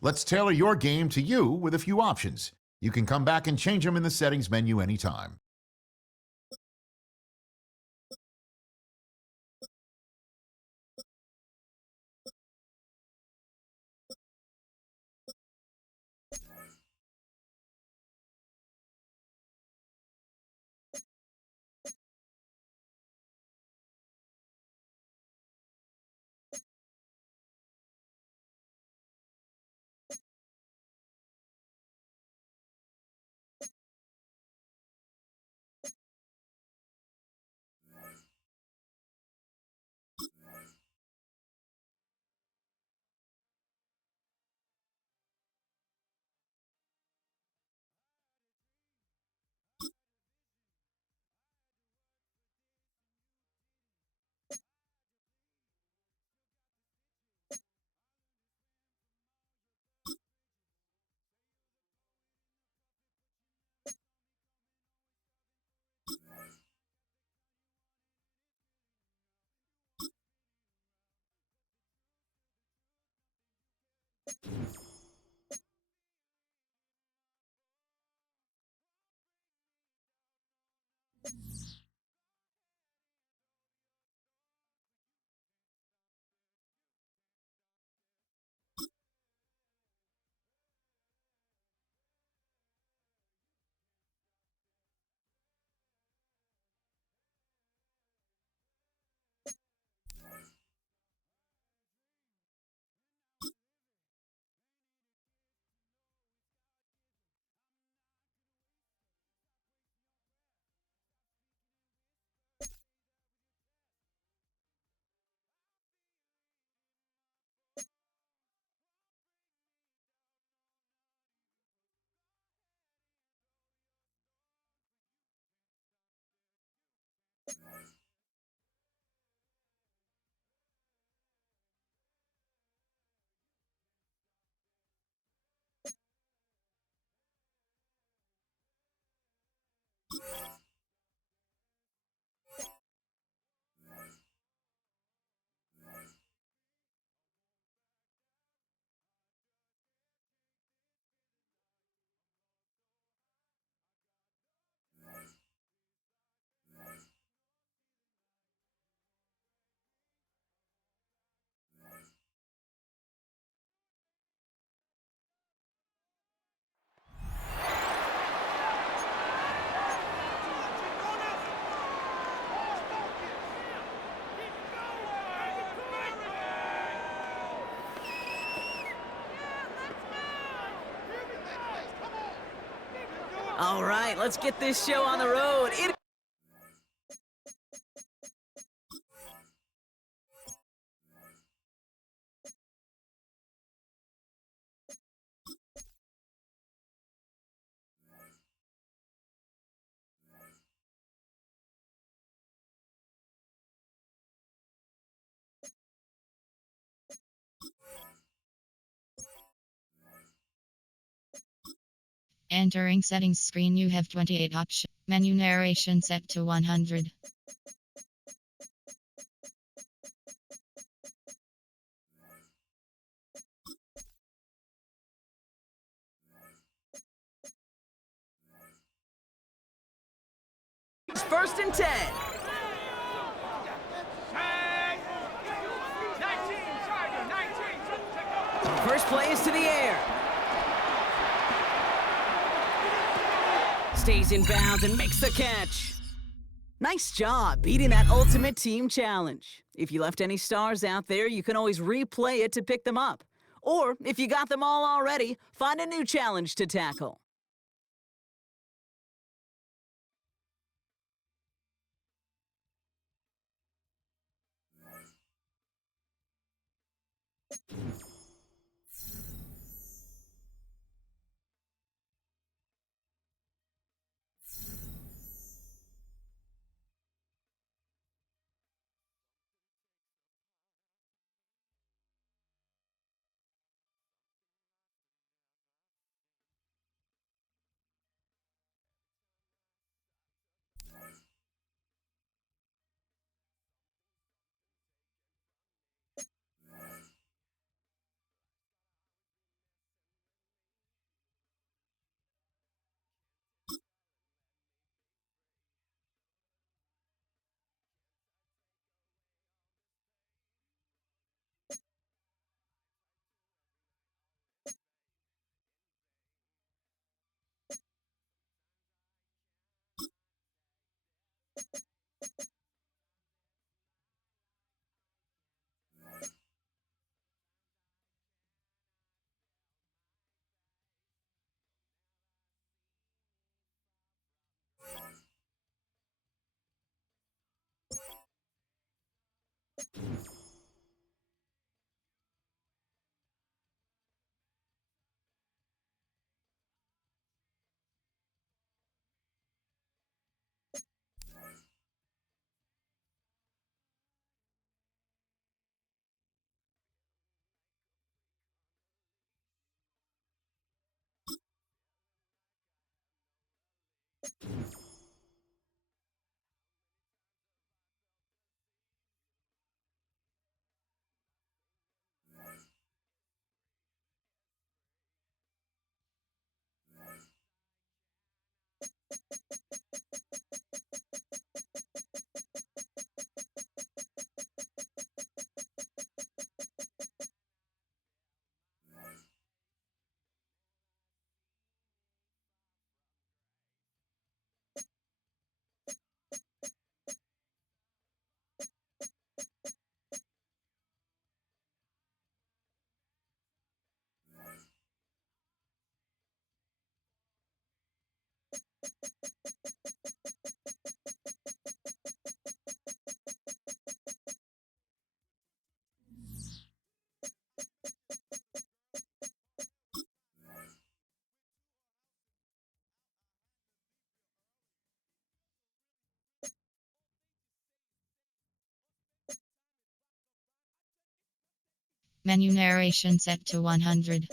Let's tailor your game to you with a few options. You can come back and change them in the settings menu anytime. All right, let's get this show on the road. Entering settings screen, you have 28 options. Menu narration set to 100. First and 10. First play is to the air. Stays in bounds and makes the catch. Nice job beating that ultimate team challenge. If you left any stars out there, you can always replay it to pick them up. Or, if you got them all already, find a new challenge to tackle. Menu narration set to 100.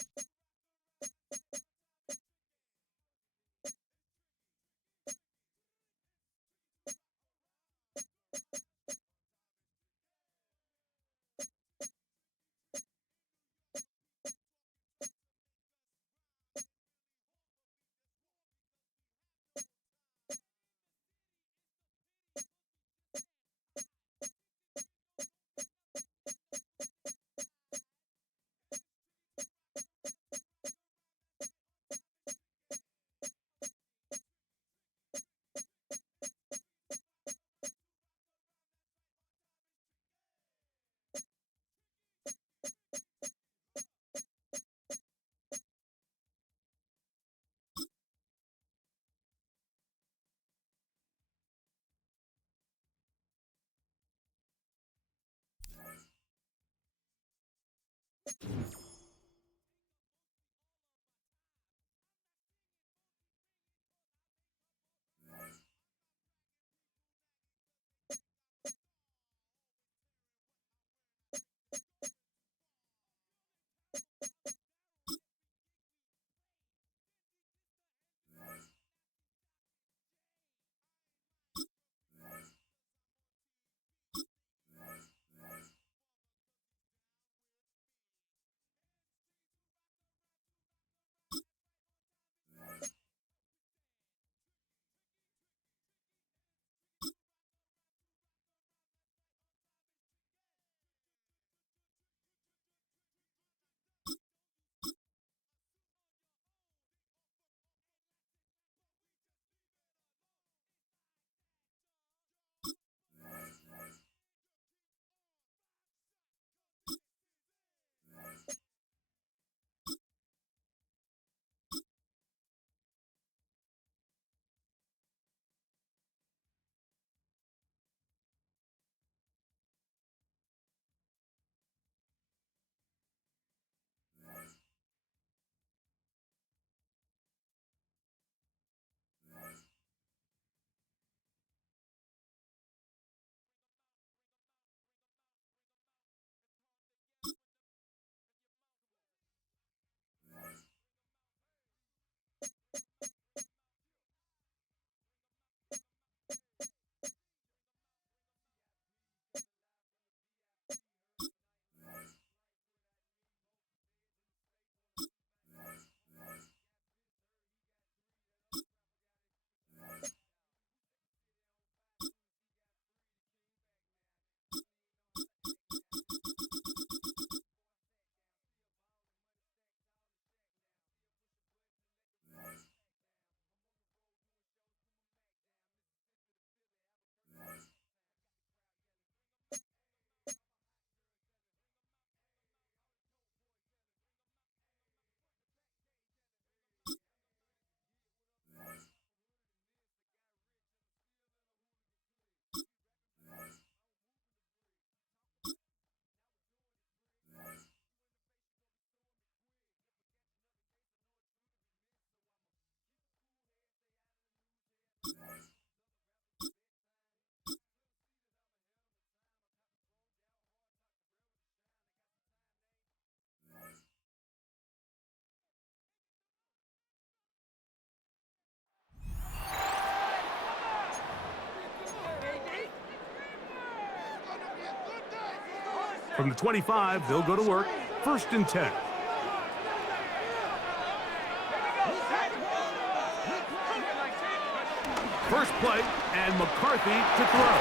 From the 25, they'll go to work. 1st and 10. First play, and McCarthy to throw.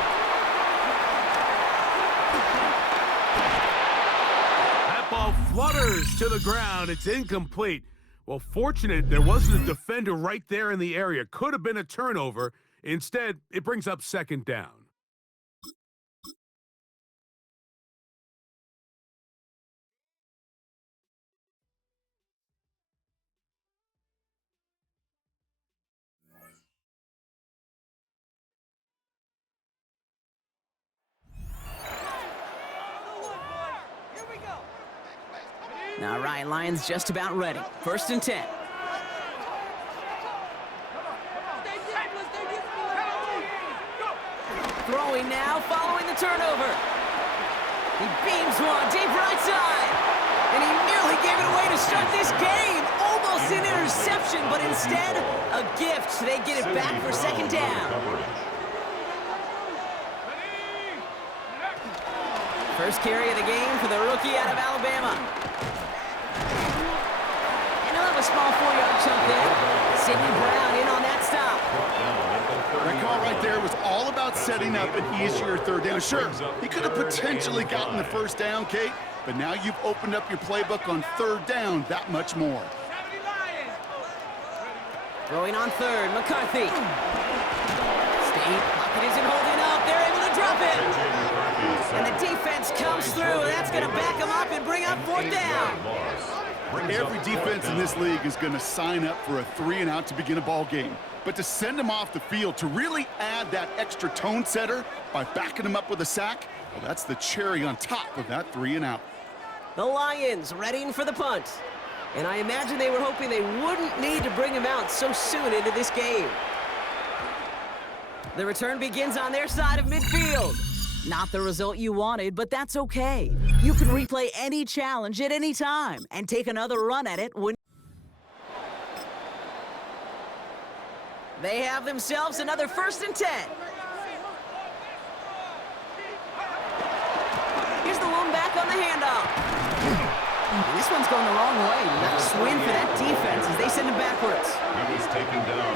That ball flutters to the ground. It's incomplete. Well, fortunate there wasn't a defender right there in the area. Could have been a turnover. Instead, it brings up 2nd down. All right, Lions just about ready. 1st and 10. Throwing now, following the turnover. He beams one deep right side. And he nearly gave it away to start this game. Almost an interception, but instead, a gift. They get it back for 2nd down. First carry of the game for the rookie out of Alabama. And he'll have a small 4-yard chunk there. Sidney Brown in on that stop. That call right there was all about setting up an easier 3rd down. Sure, he could have potentially gotten the 1st down, Kate, but now you've opened up your playbook on 3rd down that much more. Throwing on 3rd, McCarthy. State pocket isn't holding up. They're able to drop it. And the defense comes through. That's going to back them up and bring up 4th down. Every defense in this league is going to sign up for a 3-and-out to begin a ball game. But to send them off the field, to really add that extra tone setter by backing them up with a sack, well, that's the cherry on top of that 3-and-out. The Lions readying for the punt. And I imagine they were hoping they wouldn't need to bring him out so soon into this game. The return begins on their side of midfield. Not the result you wanted, but that's okay. You can replay any challenge at any time and take another run at it when they have themselves another 1st and 10. Here's the lone back on the handoff. This one's going the wrong way. Nice win for that defense as they send him backwards.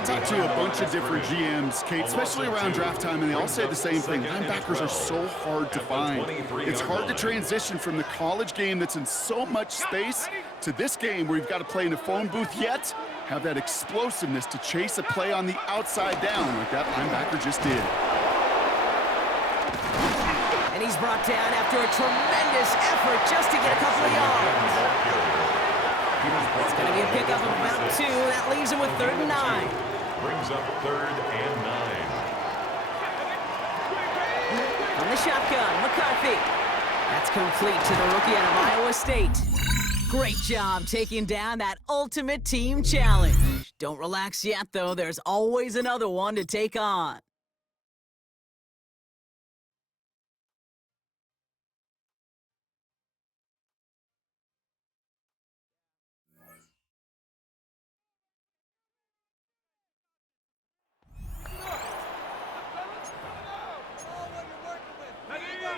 Talked to a bunch of different GMs, Kate, especially around draft time, and they all say the same thing. Linebackers are so hard to find. It's hard to transition from the college game that's in so much space to this game where you've got to play in a phone booth, yet have that explosiveness to chase a play on the outside down like that linebacker just did. And he's brought down after a tremendous effort just to get a couple of yards. It's going to be a pickup of about 2. That leaves him with 3rd and 9. Brings up 3rd and 9. From the shotgun, McCarthy. That's complete to the rookie out of Iowa State. Great job taking down that ultimate team challenge. Don't relax yet, though. There's always another one to take on.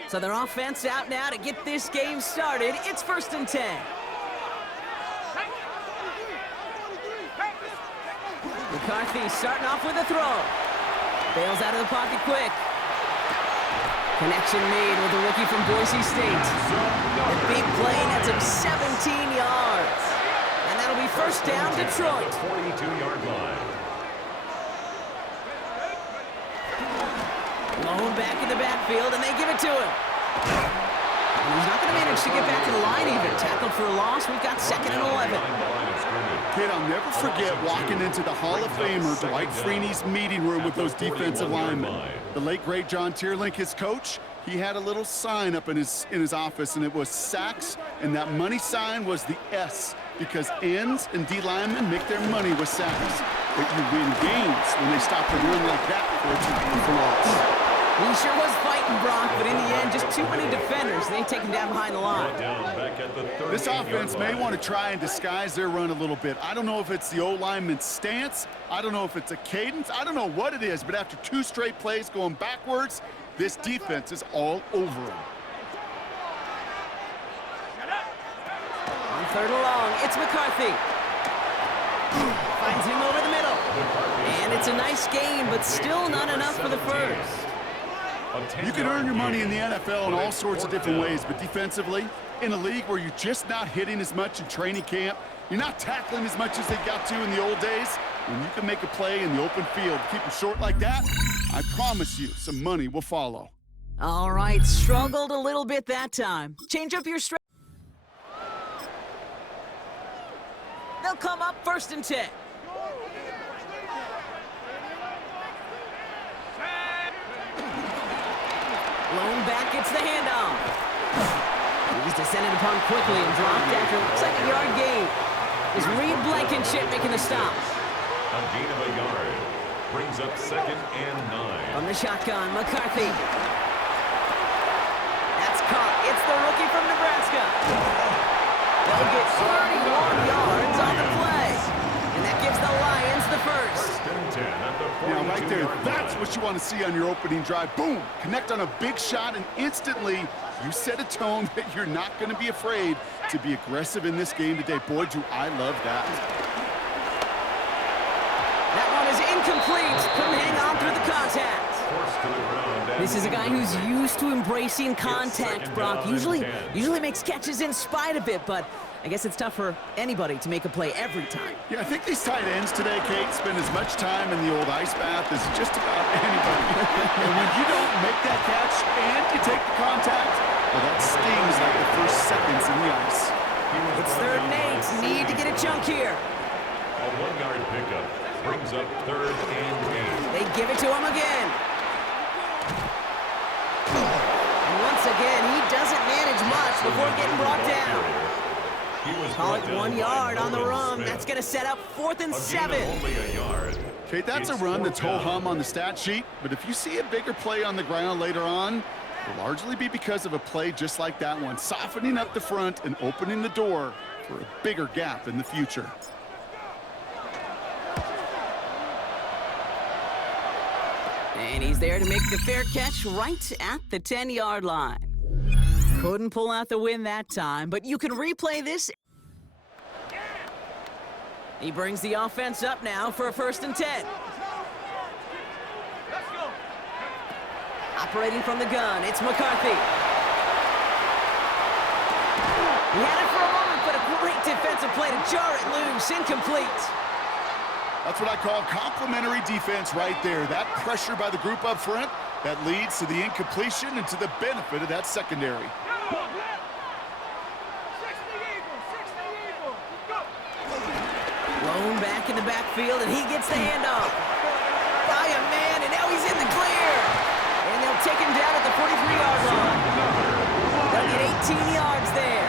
So their offense out now to get this game started. It's 1st and 10. McCarthy starting off with a throw. Bails out of the pocket quick. Connection made with the rookie from Boise State. A big play nets him 17 yards. And that'll be 1st down, Detroit. 42-yard line. Lone back in the backfield, and they give it to him. And he's not going to manage to get back to the line even. Tackled for a loss. We've got 2nd and 11. Kid, I'll never forget walking into the Hall of Famer Dwight Freeney's meeting room with those defensive linemen. The late, great John Tierlink, his coach, he had a little sign up in his office, and it was sacks, and that money sign was the S, because ends and D linemen make their money with sacks. But you win games when they stop to run like that for loss. He sure was fighting, Brock, but in the end, just too many defenders. They take him down behind the line. This offense may want to try and disguise their run a little bit. I don't know if it's the O-lineman's stance. I don't know if it's a cadence. I don't know what it is, but after 2 straight plays going backwards, this defense is all over them. third and long. It's McCarthy. Finds him over the middle. And it's a nice game, but still not enough for the first. You can earn your money in the NFL in all sorts of different ways, but defensively, in a league where you're just not hitting as much in training camp, you're not tackling as much as they got to in the old days, when you can make a play in the open field, keep them short like that, I promise you some money will follow. All right, struggled a little bit that time. Change up your strategy. They'll come up 1st and 10. Lone back gets the handoff. He's descended upon quickly and dropped after looks like a yard gain. Is Reed Blankenship making the stop? A gain of a yard. Brings up 2nd and 9. From the shotgun, McCarthy. That's caught. It's the rookie from Nebraska. They'll get 31 yards on the play. And that gives the Lions the first. 1st and 10 at the 42-yard Now, right there, line. that's what you want to see on your opening drive. Boom! Connect on a big shot, and instantly you set a tone that you're not going to be afraid to be aggressive in this game today. Boy, do I love that. That one is incomplete. Couldn't hang on through the contact. Forced to the ground, and This is a guy who's used to embracing contact, second Brock. down and Usually 10. makes catches in spite of it, but I guess it's tough for anybody to make a play every time. Yeah, I think these tight ends today, Kate, spend as much time in the old ice bath as just about anybody. And when you don't make that catch and you take the contact, well, that stings like the first seconds in the ice. It's 3rd and 8. Need to get a chunk here. A 1-yard pickup brings up 3rd and 8. They give it to him again. And once again, he doesn't manage much before getting brought down. He was Call it brought down 1 by yard on the Nolan run. Smith. That's going to set up 4th and A gain of 7. only a yard. Kate, that's a It's run 4th that's whole down. hum on the stat sheet, but if you see a bigger play on the ground later on, it'll largely be because of a play just like that one, softening up the front and opening the door for a bigger gap in the future. And he's there to make the fair catch right at the 10-yard line. Couldn't pull out the win that time, but you can replay this. He brings the offense up now for a 1st and 10. Operating from the gun, it's McCarthy. He had it for a moment, but a great defensive play to jar it loose. Incomplete. That's what I call complimentary defense right there. That pressure by the group up front, that leads to the incompletion and to the benefit of that secondary. Lone back in the backfield, and he gets the handoff. By a man, and now he's in the clear. And they'll take him down at the 43-yard line. They'll get 18 yards there.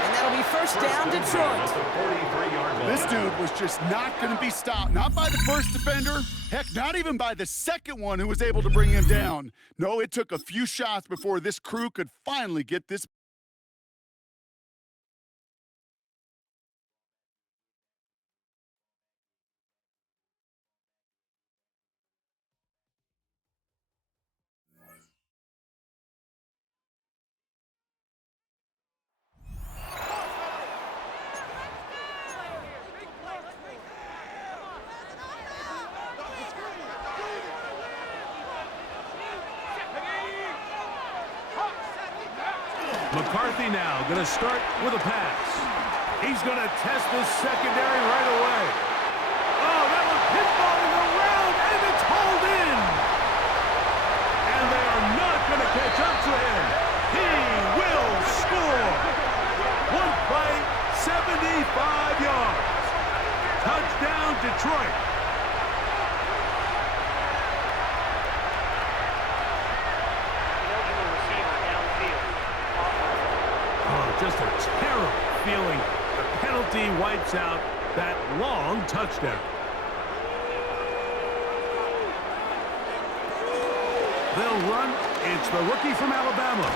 And that'll be 1st down, Detroit. At the 43-yard line. This dude was just not going to be stopped. Not by the first defender. Heck, not even by the second one who was able to bring him down. No, it took a few shots before this crew could finally get this. McCarthy now going to start with a pass. He's going to test this secondary right away. Oh, that was pinballing around, and it's hauled in. And they are not going to catch up to him. He will score. One play, 75 yards. Touchdown, Detroit. Just a terrible feeling. The penalty wipes out that long touchdown. They'll run. It's the rookie from Alabama.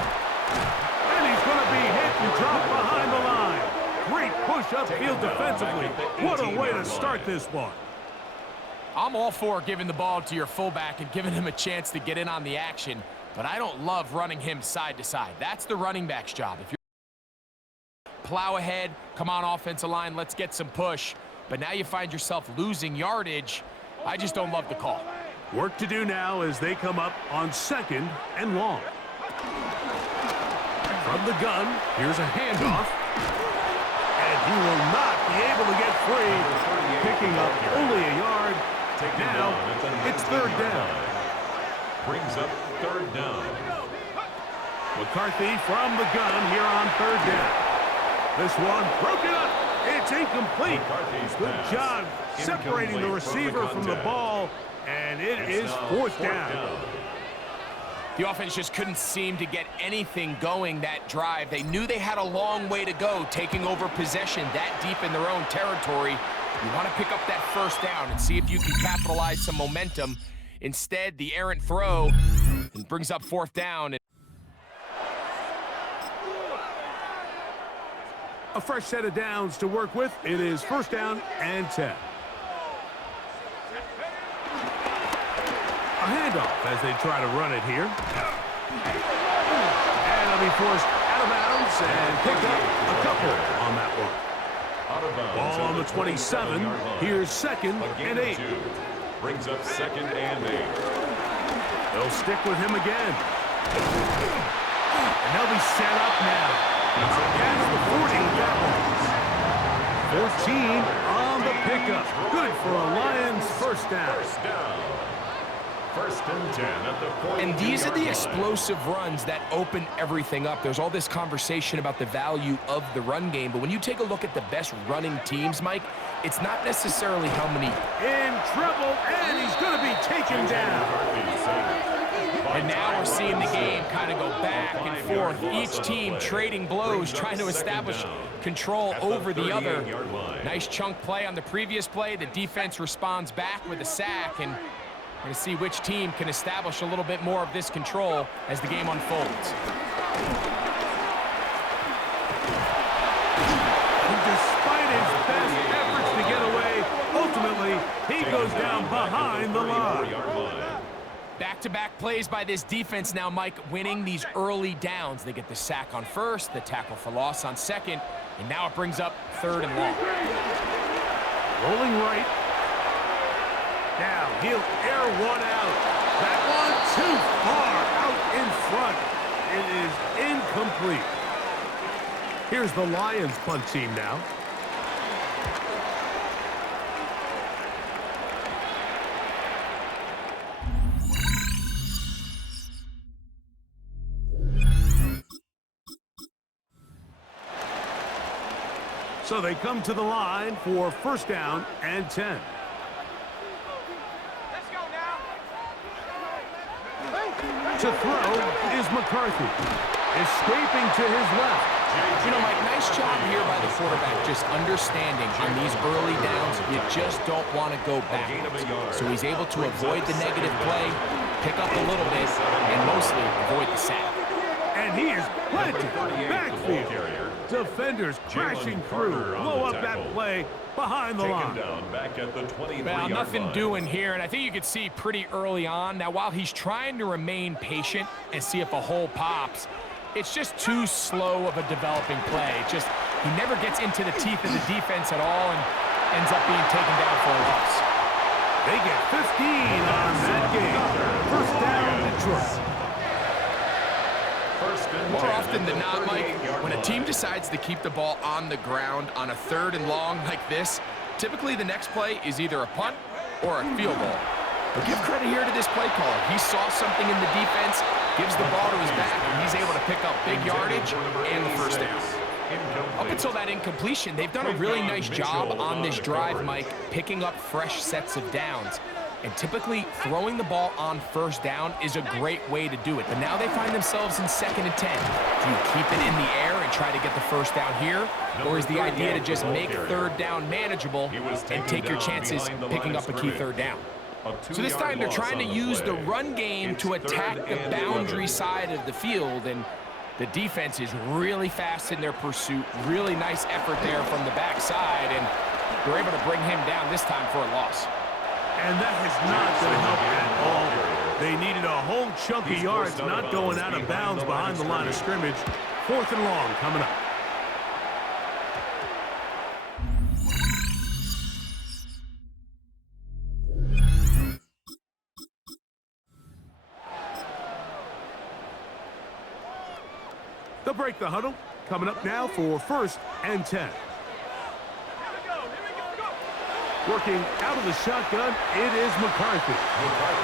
And he's going to be hit and dropped behind the line. Great push upfield defensively. What a way to start this one. I'm all for giving the ball to your fullback and giving him a chance to get in on the action, but I don't love running him side to side. That's the running back's job. If you're plow ahead. Come on, offensive line, let's get some push. But now you find yourself losing yardage. I just don't love the call. Work to do now as they come up on 2nd and long. From the gun, here's a handoff. And he will not be able to get free. Picking up only a yard. Now, it's 3rd down. Brings up 3rd down. McCarthy from the gun here on 3rd down. This one broken up. It's incomplete. Good job separating the receiver from the ball, and it is 4th down. The offense just couldn't seem to get anything going that drive. They knew they had a long way to go, taking over possession that deep in their own territory. You want to pick up that 1st down and see if you can capitalize some momentum. Instead, the errant throw brings up 4th down. A fresh set of downs to work with. It is 1st down and 10. A handoff as they try to run it here. And it'll be forced out of bounds and picked up a couple on that one. Ball on the 27. Here's 2nd and 8. Brings up 2nd and 8. They'll stick with him again. And they'll be set up now. Against the 40 with that one. 14 on the pickup. Good for a Lions 1st down. 1st and 10 at the 40. And these are the explosive runs that open everything up. There's all this conversation about the value of the run game, but when you take a look at the best running teams, Mike, it's not necessarily how many. In trouble, and he's going to be taken down. And now we're seeing the game kind of go back and forth. Each team trading blows, trying to establish control over the other. Nice chunk play on the previous play. The defense responds back with a sack, and we're going to see which team can establish a little bit more of this control as the game unfolds. And despite his best efforts to get away, ultimately, he goes down behind the line. Back-to-back plays by this defense now, Mike, winning these early downs. They get the sack on 1st, the tackle for loss on 2nd, and now it brings up 3rd and long. Rolling right. Now he'll air one out. That one too far out in front. It is incomplete. Here's the Lions punt team now. So they come to the line for 1st down and 10. Let's go now. To throw is McCarthy. Escaping to his left. You know, Mike, nice job here by the quarterback, just understanding on these early downs, you just don't want to go backwards. So he's able to avoid the negative play, pick up a little bit, and mostly avoid the sack. And he is planted backfield. Defenders crashing through, blow up that play behind the line. Well, nothing doing here, and I think you could see pretty early on. Now, while he's trying to remain patient and see if a hole pops, it's just too slow of a developing play. Just he never gets into the teeth of the defense at all and ends up being taken down for a loss. They get 15 on that game. 1st down, Detroit. More often than not, Mike, when a team decides to keep the ball on the ground on a 3rd and long like this, typically the next play is either a punt or a field goal. But give credit here to this play caller. He saw something in the defense, gives the ball to his back, and he's able to pick up big yardage and the 1st down. Up until that incompletion, they've done a really nice job on this drive, Mike, picking up fresh sets of downs. And typically, throwing the ball on 1st down is a great way to do it. But now they find themselves in 2nd and 10. Do you keep it in the air and try to get the 1st down here? Or is the idea to just make 3rd down manageable and take your chances picking up a key 3rd down? So this time they're trying to use the run game to attack the boundary side of the field. And the defense is really fast in their pursuit. Really nice effort there from the backside. And they're able to bring him down this time for a loss. And that has not going to help at all. They needed a whole chunk of yards, not going out of bounds behind the line of scrimmage. 4th and long coming up. They'll break the huddle. Coming up now for 1st and 10. Working out of the shotgun, it is McCarthy.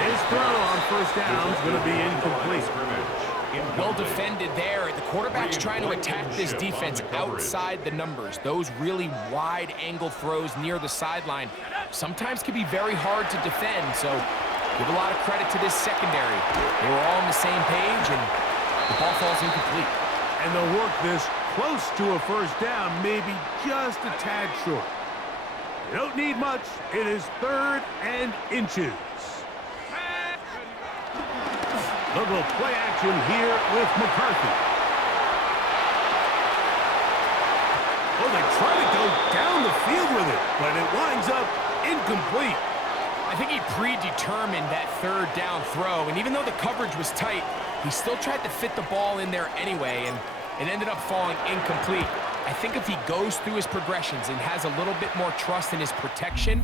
His throw on 1st down is going to be incomplete. Well defended there. The quarterback's trying to attack this defense outside the numbers. Those really wide angle throws near the sideline sometimes can be very hard to defend, so give a lot of credit to this secondary. They were all on the same page, and the ball falls incomplete. And they'll work this close to a 1st down, maybe just a tad short. You don't need much. It is 3rd and inches. They'll go play action here with McCarthy. Oh, they try to go down the field with it, but it winds up incomplete. I think he predetermined that 3rd down throw, and even though the coverage was tight, he still tried to fit the ball in there anyway, and it ended up falling incomplete. I think if he goes through his progressions and has a little bit more trust in his protection,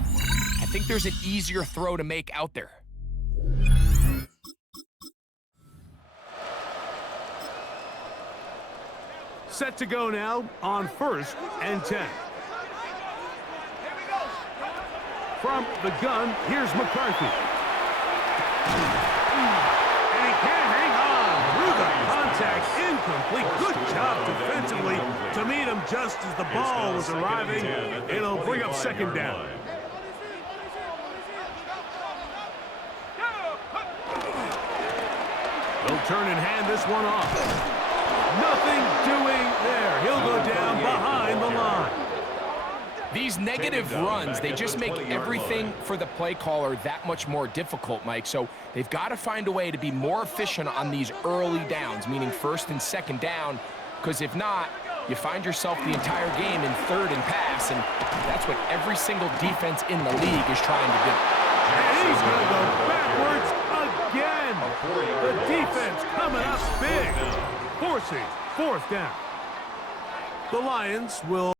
I think there's an easier throw to make out there. Set to go now on 1st and 10. From the gun, here's McCarthy. And he can't hang on through the contact. Incomplete. Good job defensively to meet him just as the ball was arriving. It'll bring up 2nd down. They'll turn and hand this one off. Nothing doing there. He'll go down behind the line. These negative runs, they just make everything for the play caller that much more difficult, Mike. So they've got to find a way to be more efficient on these early downs, meaning 1st and 2nd down, because if not, you find yourself the entire game in 3rd and pass, and that's what every single defense in the league is trying to do. And he's going to go backwards again. The defense coming up big, forcing 4th down. The Lions will